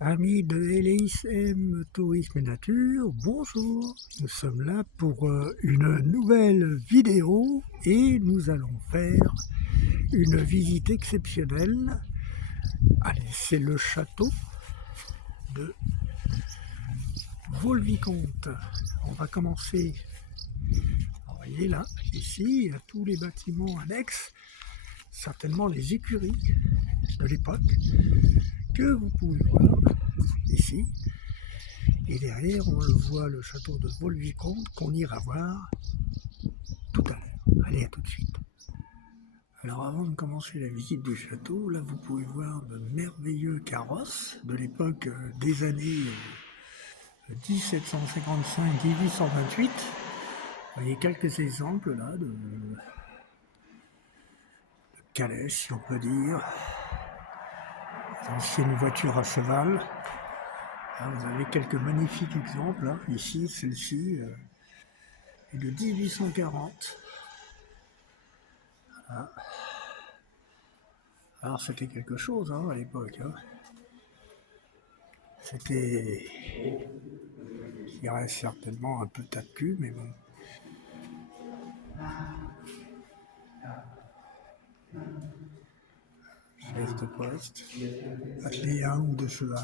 Amis de LISM Tourisme et Nature, bonjour. Nous sommes là pour une nouvelle vidéo et nous allons faire une visite exceptionnelle. Allez, c'est le château de Vaux-le-Vicomte. On va commencer. Vous voyez là, ici, il y a tous les bâtiments annexes, certainement les écuries de l'époque que vous pouvez voir ici. Et derrière, on le voit, le château de Vaux-le-Vicomte, qu'on ira voir tout à l'heure. Allez, à tout de suite. Alors avant de commencer la visite du château, là vous pouvez voir de merveilleux carrosses de l'époque des années 1755-1828. Vous voyez quelques exemples là de calèches, si on peut dire, d'anciennes voitures à cheval. Là, vous avez quelques magnifiques exemples. Là. Ici, celle-ci est de 1840. Voilà. Alors c'était quelque chose à l'époque. C'était, je dirais certainement un peu tas de cul, mais bon. Chaise de poste, attelé à un ou deux chevaux,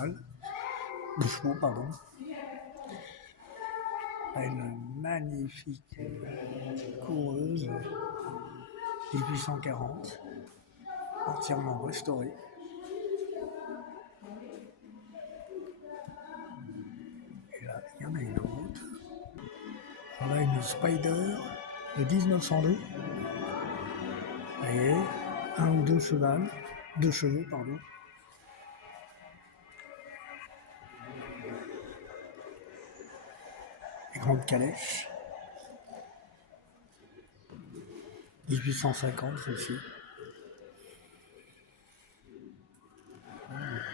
pardon. Une magnifique coureuse 1840, entièrement restaurée. Et là, il y en a une autre. Voilà une Spider de 1902. Vous voyez, un ou deux chevaux, pardon. Les grandes calèches. 1850, celle-ci.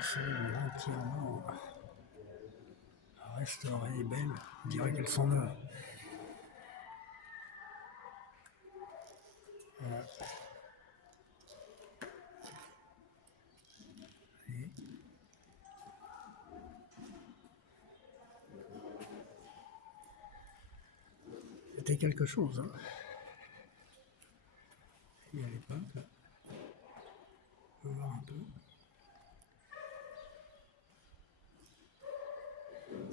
C'est entièrement restaurée et belle. On dirait qu'elles sont neuves. Voilà. C'était quelque chose. Et à l'époque, là, on peut voir un peu.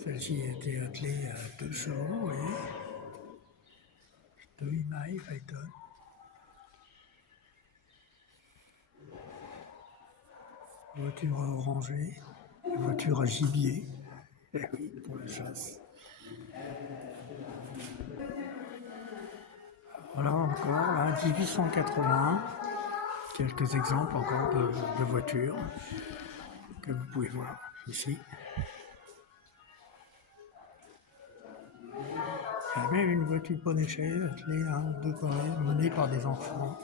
Celle-ci était attelée à deux chevaux, vous voyez. De Hyundai Phaeton. Voiture à oranger, voiture à gibier. Eh oui, pour la chasse. Voilà encore, là, 1880. Quelques exemples encore de voitures que vous pouvez voir ici. Il y a même une voiture poney chaise attelée à un ou deux poneys menée par des enfants.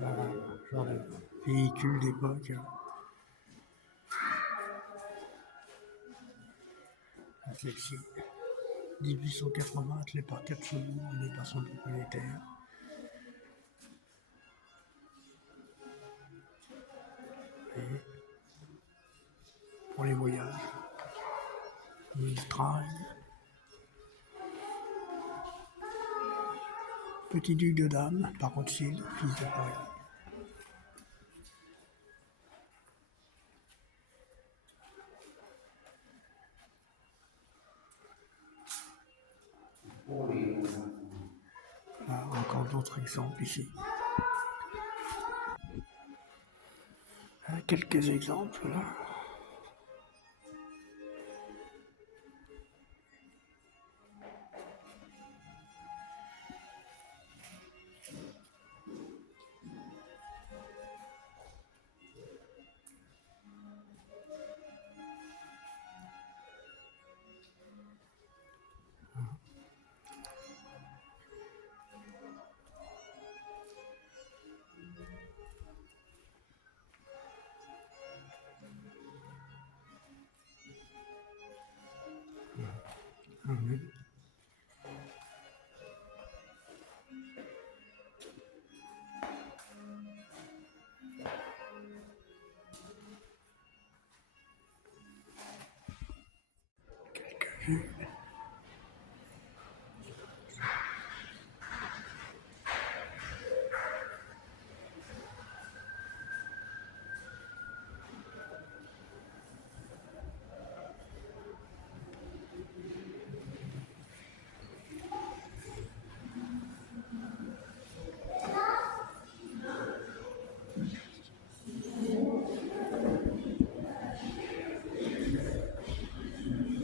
Voilà, genre de véhicule d'époque. Celle-ci, 1880, attelée par 4 chevaux menée par son propriétaire. Et pour les voyages, Mistral. Petit duc de Dame, par Rothschild, fils de Paris. Voilà, encore d'autres exemples ici. Quelques exemples là. vue.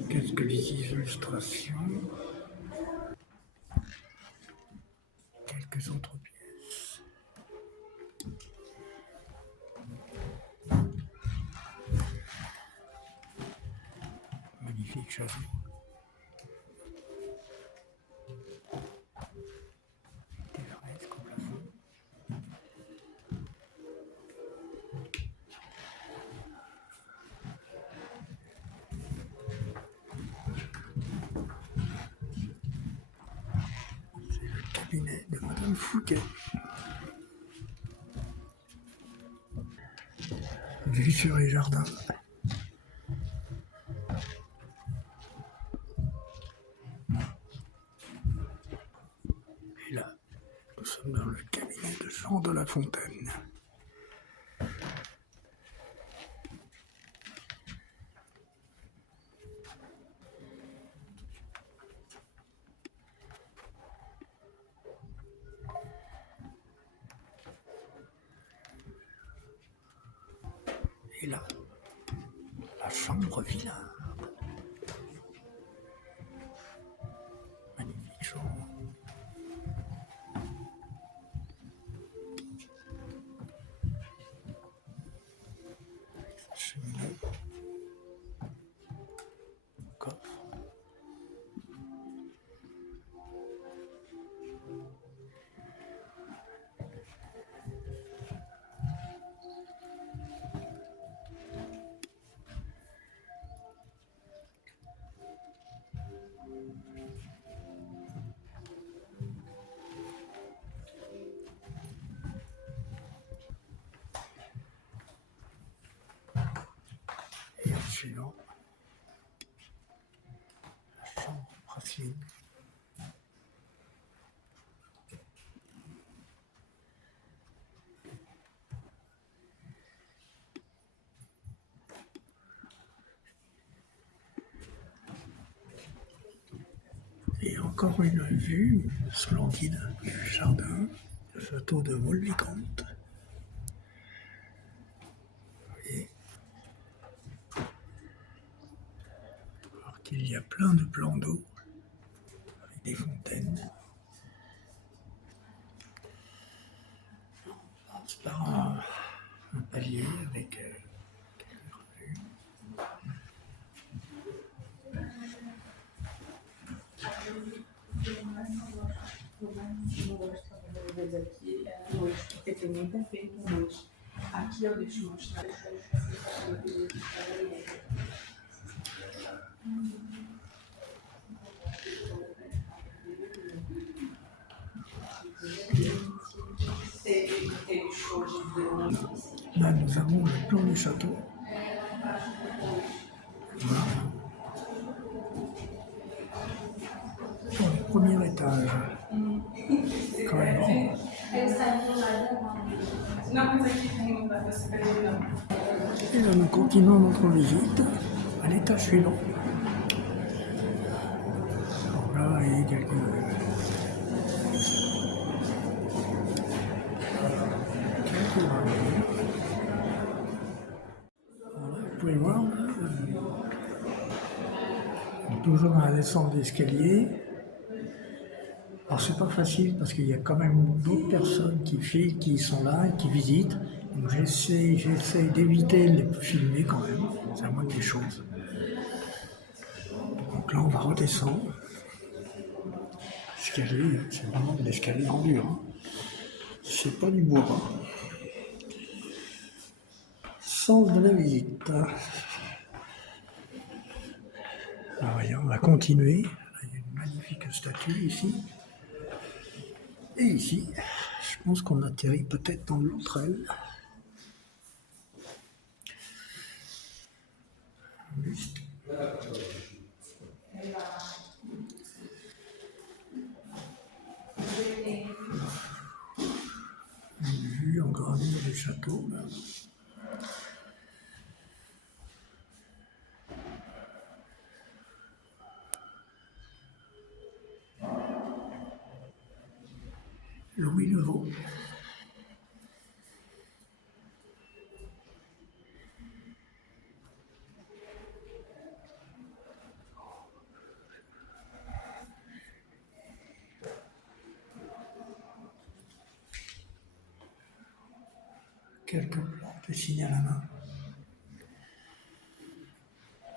Quelques illustrations, quelques autres pièces. Magnifique château. Des fresques au plafond. C'est le cabinet de Madame Fouquet. Vue sur les jardins. Et là, nous sommes dans le cabinet de Jean de La Fontaine. Et là, la chambre Villard. Magnifique chambre. Avec sa cheminée. Coffre. Et en suivant, la chambre Praslin. Et encore une vue splendide du jardin, le château de Vaux-le-Vicomte. Et alors qu'il y a plein de plans d'eau avec des fontaines. On passe par un palier avec quelques revues. Aqui eu deixo mostrar. Là, nous avons le plan du château. Voilà. Pour le premier étage, quand même grand. Et là, nous continuons notre visite à l'étage suivant. Alors là, il y a quelques gravures. Voilà, vous pouvez voir, là, toujours à la descente d'escalier. Alors c'est pas facile parce qu'il y a quand même d'autres personnes qui filment, qui sont là et qui visitent. Donc j'essaie d'éviter de les filmer quand même, c'est la moindre des choses. Donc là on va redescendre. L'escalier, c'est vraiment de l'escalier en dur. Hein. C'est pas du bois. Sens de la visite. Alors voyez, on va continuer. Là, il y a une magnifique statue ici. Et ici, je pense qu'on atterrit peut-être dans l'autre aile. Buste. mur du château. Là. Louis Nevau. Quelques plans dessinés à la main.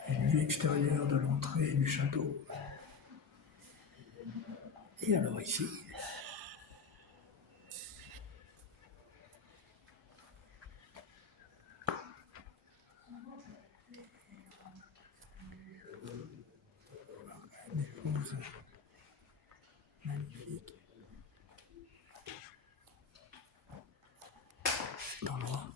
Une vue extérieure de l'entrée du château. Et alors ici, des choses magnifiques. Cet endroit.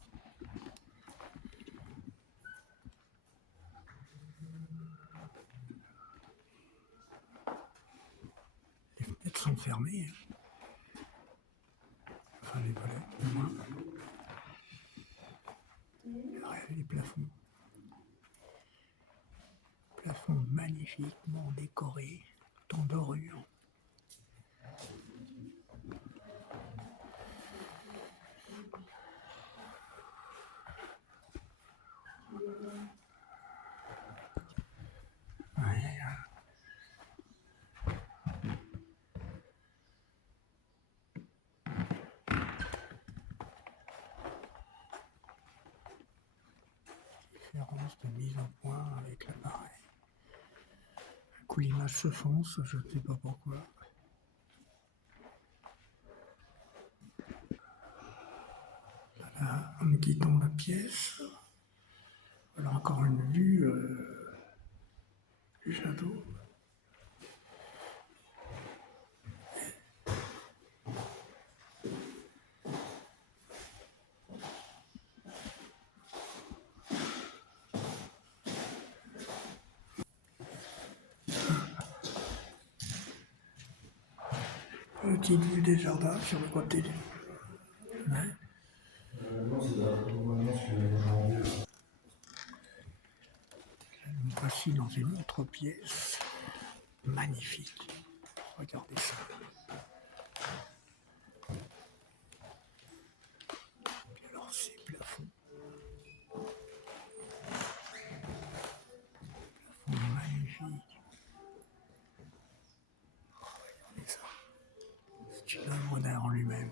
Les fenêtres sont fermées. Enfin, les volets, au moins. Regardez les plafonds. Plafond magnifiquement décoré, tout en dorure. Différence de mise au point avec l'appareil. Un coup l'image se fonce, je ne sais pas pourquoi. Là, nous quittons la pièce. Voilà encore une vue du château. Petite vue des jardins sur le côté. Ouais. Nous voici dans une autre pièce magnifique. Regardez ça. Et alors ces plafonds. Plafonds magnifiques. Regardez ça. C'est une œuvre d'art en lui-même.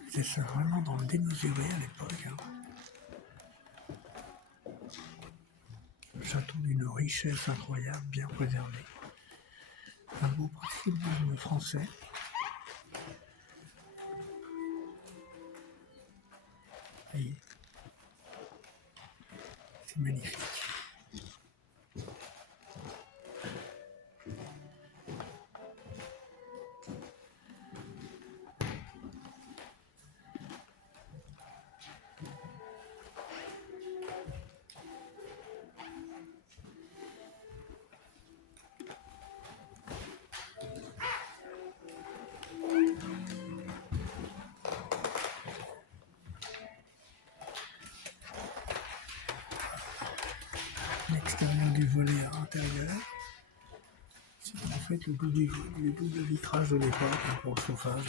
Il faisait ça vraiment dans le démesuré à l'époque. Hein. Le château d'une richesse incroyable, bien préservé. Un beau patrimoine français. Et c'est magnifique. L'extérieur du volet à l'intérieur, c'est en fait le double vitrage de l'époque pour le chauffage.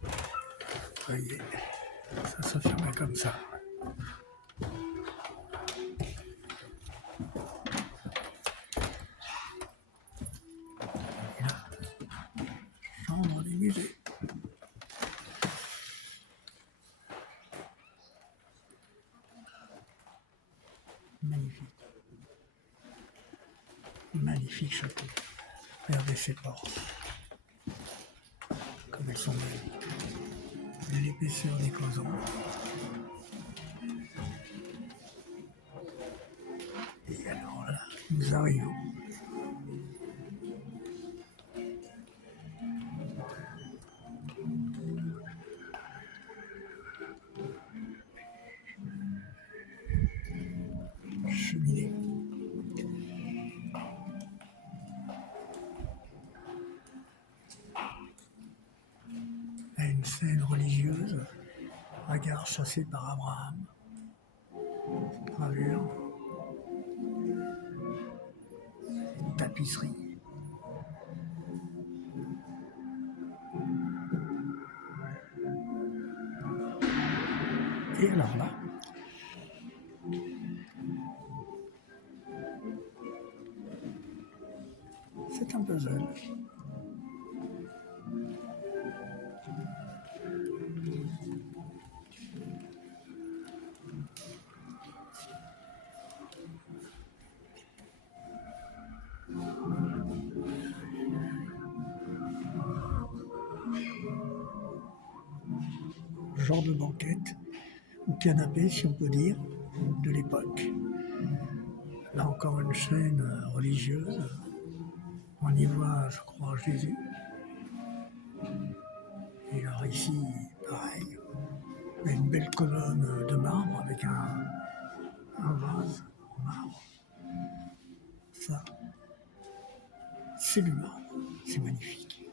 Vous voyez, ça se fermait comme ça. Et là, chambre des musées. Magnifique. Magnifique château. Regardez ces portes. Comme elles sont belles. L'épaisseur des cloisons. Et alors là, nous arrivons. Cheminée. Agar chassé par Abraham. Cette gravure. Une tapisserie. Et alors là, c'est un puzzle. Genre de banquette, ou canapé si on peut dire, de l'époque. Là encore une scène religieuse. On y voit, je crois, Jésus. Et alors ici, pareil, il y a une belle colonne de marbre avec un vase en marbre. Ça, c'est du marbre, c'est magnifique.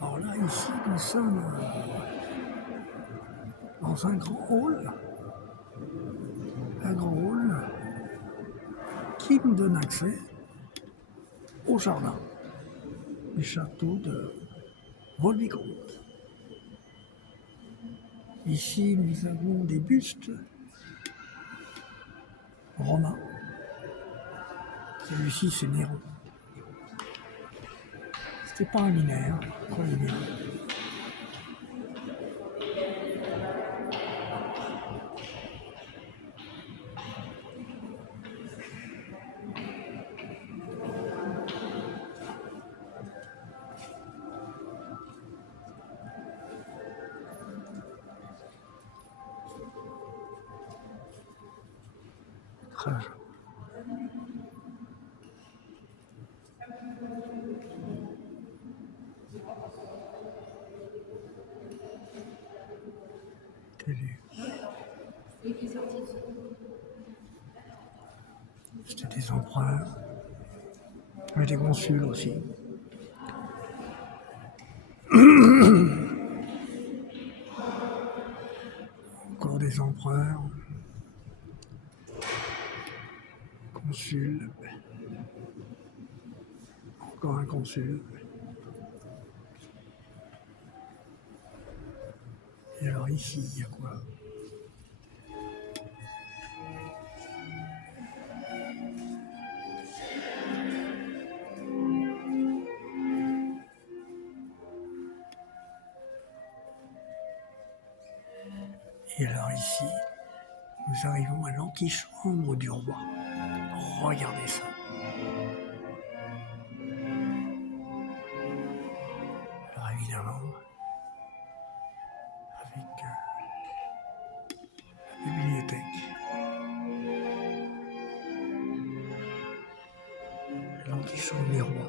Alors là, ici, nous sommes dans un grand hall qui nous donne accès au jardin du château de Volvicomte. Ici, nous avons des bustes romains. Celui-ci, c'est Néron. C'était pas un linéaire, quoi, le Néron. Très joli. C'était des empereurs, mais des consuls aussi. Encore des empereurs, consuls, encore un consul. Et alors ici, il y a quoi? Et alors ici, nous arrivons à l'antichambre du roi. Regardez ça. Alors évidemment, avec la bibliothèque. L'antichambre du roi.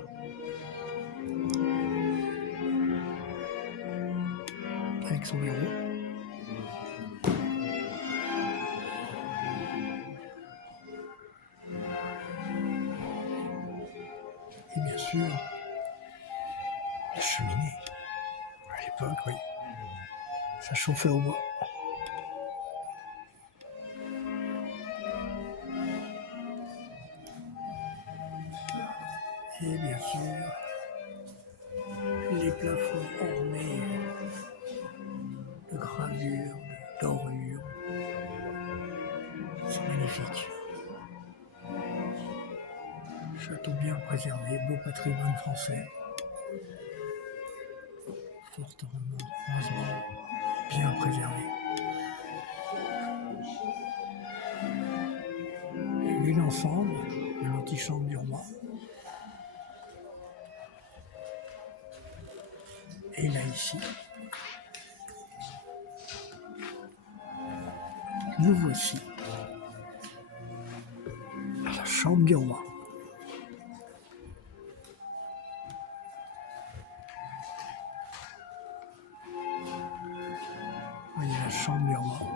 Avec son bureau. Et bien sûr, la cheminée. À l'époque, oui. Ça chauffait au bois. Et bien sûr, les plafonds ornés de gravures, d'orures. C'est magnifique. Château bien préservé, beau patrimoine français. Fort heureusement, bien préservé. Vu l'ensemble de l'antichambre du roi. Et là ici, nous voici à la chambre du roi. Vous voyez la chambre du roi,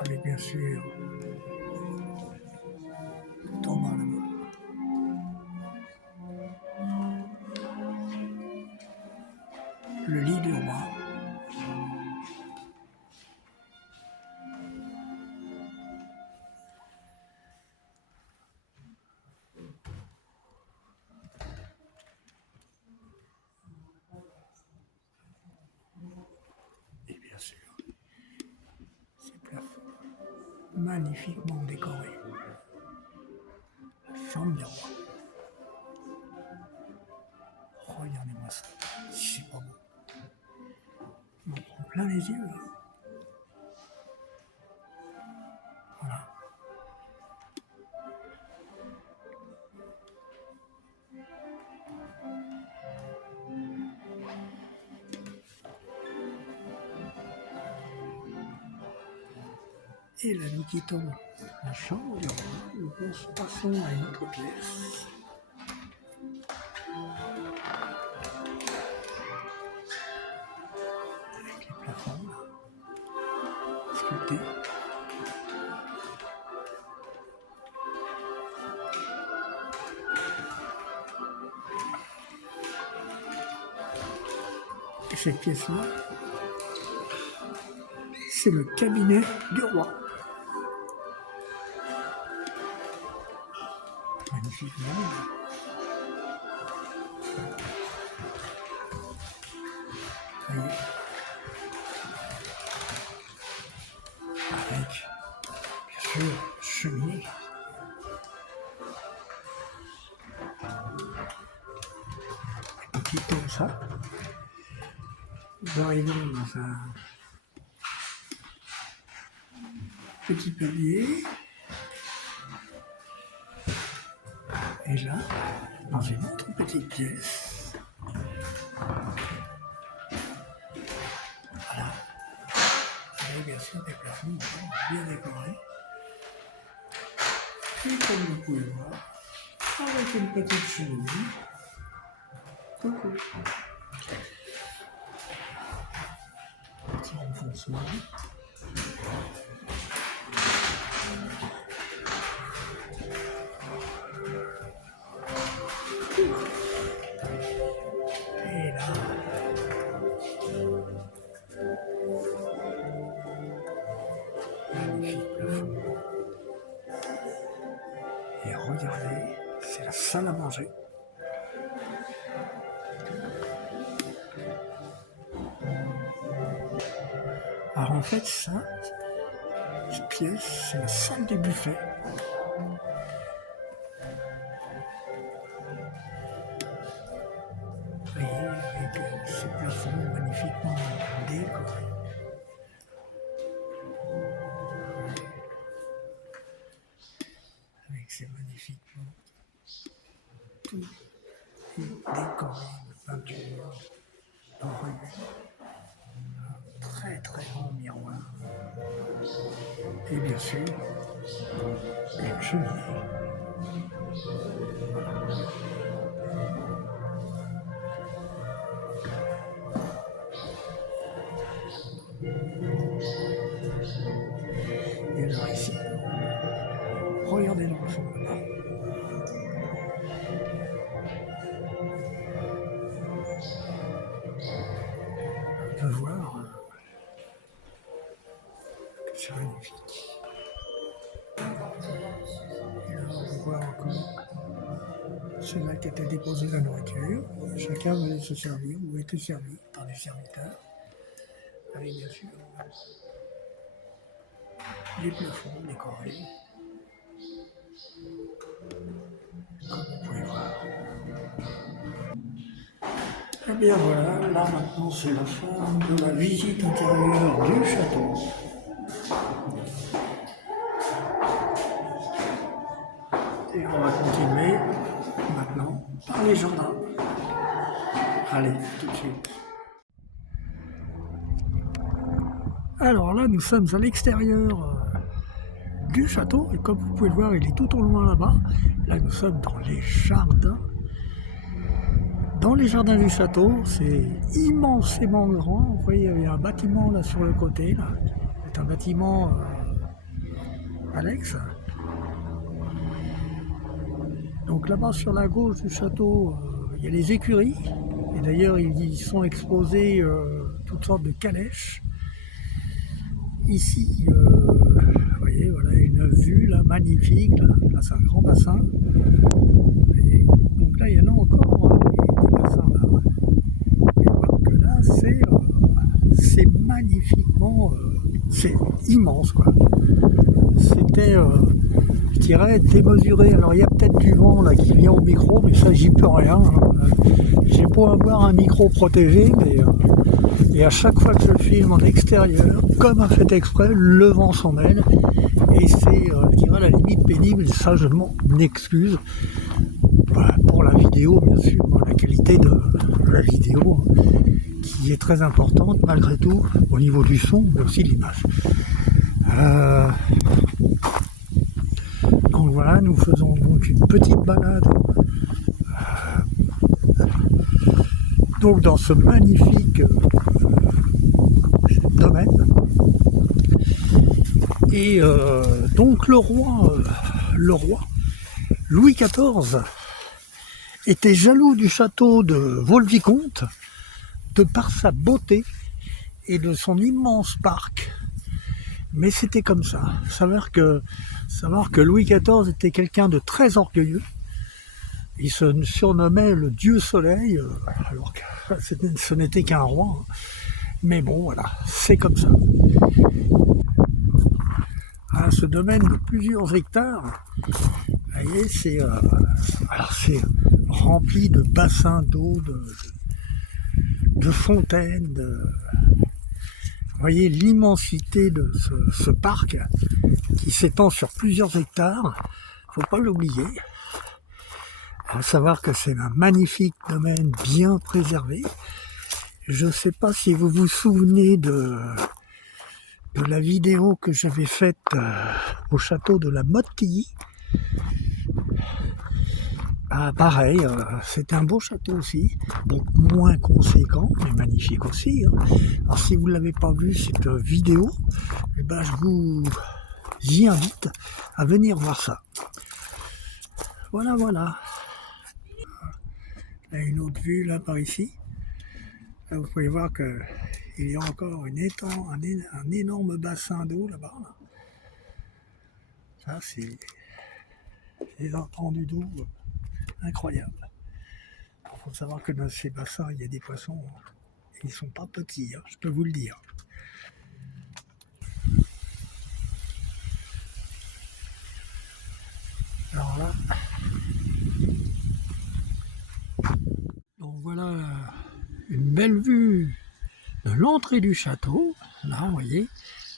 avec bien sûr tout en bas là-bas. magnifiquement décoré. Sans miroir. Regardez-moi ça, c'est pas beau. On en prend plein les yeux. Là. Voilà. Et là, nous quittons la chambre du roi. Nous passons à une autre pièce. Avec les plafonds là, sculptés. Et cette pièce-là, c'est le cabinet du roi. Magnifiquement. Voyez. Avec, bien sûr, cheminée. Nous quittons ça. Nous arrivons dans un petit palier. Et là, dans une autre petite pièce, voilà, avec bien sûr des plafonds bien décorés. Et comme vous pouvez voir, avec une petite cheminée. Coucou. Petit renfoncement. Et là, magnifique plafond. Et regardez, c'est la salle à manger. Alors en fait, ça, cette pièce, c'est la salle des buffets. Vous voyez, avec ces plafonds magnifiquement décorés. Avec ces magnifiquement tout décoré de peinture dorée. Très très grand miroir. Et bien sûr, une cheminée. Et alors ici, regardez dans le fond là-bas. On peut voir que c'est magnifique. Et là, on peut voir encore c'est là qu'était déposée la nourriture. Chacun venait se servir ou était servi par des serviteurs. Avec bien sûr les plafonds décorés. Comme vous pouvez voir. Eh bien voilà, là maintenant c'est la fin de la visite intérieure du château. Et on va continuer maintenant par les jardins. Allez, tout de suite. Alors là, nous sommes à l'extérieur du château, et comme vous pouvez le voir, il est tout au loin là-bas. Là, nous sommes dans les jardins. Dans les jardins du château, c'est immensément grand. Vous voyez, il y a un bâtiment là sur le côté, là. C'est un bâtiment annexe. Donc là-bas, sur la gauche du château, il y a les écuries. Et d'ailleurs, ils y sont exposés toutes sortes de calèches. Ici, vous voyez, voilà une vue là, magnifique. Là c'est un grand bassin. Et donc là, il y en a encore des bassins là. Mais voir que là, c'est magnifiquement, c'est immense quoi. c'était, je dirais, démesuré. Alors il y a peut-être du vent là qui vient au micro, mais ça j'y peux rien. J'ai beau avoir un micro protégé, mais et à chaque fois que je filme en extérieur, comme un fait exprès, le vent s'en mêle. Et c'est, je dirais, la limite pénible, ça je m'en excuse. Pour la vidéo, bien sûr, la qualité de la vidéo, qui est très importante malgré tout, au niveau du son, mais aussi de l'image. Donc voilà, nous faisons donc une petite balade donc dans ce magnifique domaine. Et donc le roi Louis XIV était jaloux du château de Vaux-le-Vicomte de par sa beauté et de son immense parc. Mais c'était comme ça. Savoir que Louis XIV était quelqu'un de très orgueilleux. Il se surnommait le dieu soleil, alors que ce n'était qu'un roi. Mais bon, voilà, c'est comme ça. À ce domaine de plusieurs hectares, vous voyez, c'est rempli de bassins d'eau, de fontaines, vous voyez l'immensité de ce parc qui s'étend sur plusieurs hectares, il ne faut pas l'oublier. À savoir que c'est un magnifique domaine bien préservé. Je ne sais pas si vous vous souvenez de la vidéo que j'avais faite au château de la Motte-Tilly. Pareil, c'est un beau château aussi, donc moins conséquent, mais magnifique aussi. Alors si vous ne l'avez pas vu cette vidéo, eh ben, je vous y invite à venir voir ça. Voilà, voilà. Il y a une autre vue là par ici. Là, vous pouvez voir qu'il y a encore un énorme bassin d'eau là-bas. Là. Ça, c'est des entendus d'eau incroyables. Il faut savoir que dans ces bassins, il y a des poissons, ils ne sont pas petits, je peux vous le dire. Alors là, donc voilà une belle vue de l'entrée du château, là, vous voyez,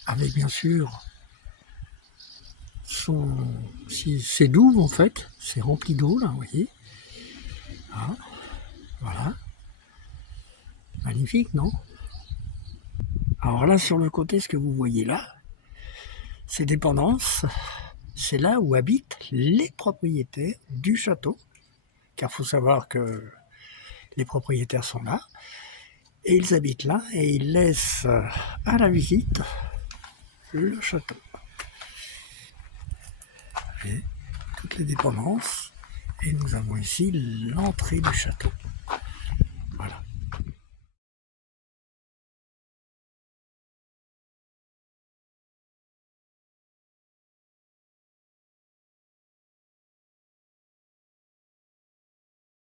avec bien sûr ses douves en fait, c'est rempli d'eau là, vous voyez. Ah, voilà. Magnifique, non? Alors là, sur le côté, ce que vous voyez là, c'est dépendance. C'est là où habitent les propriétaires du château. Car il faut savoir que les propriétaires sont là. Et ils habitent là et ils laissent à la visite le château. Et toutes les dépendances. Et nous avons ici l'entrée du château.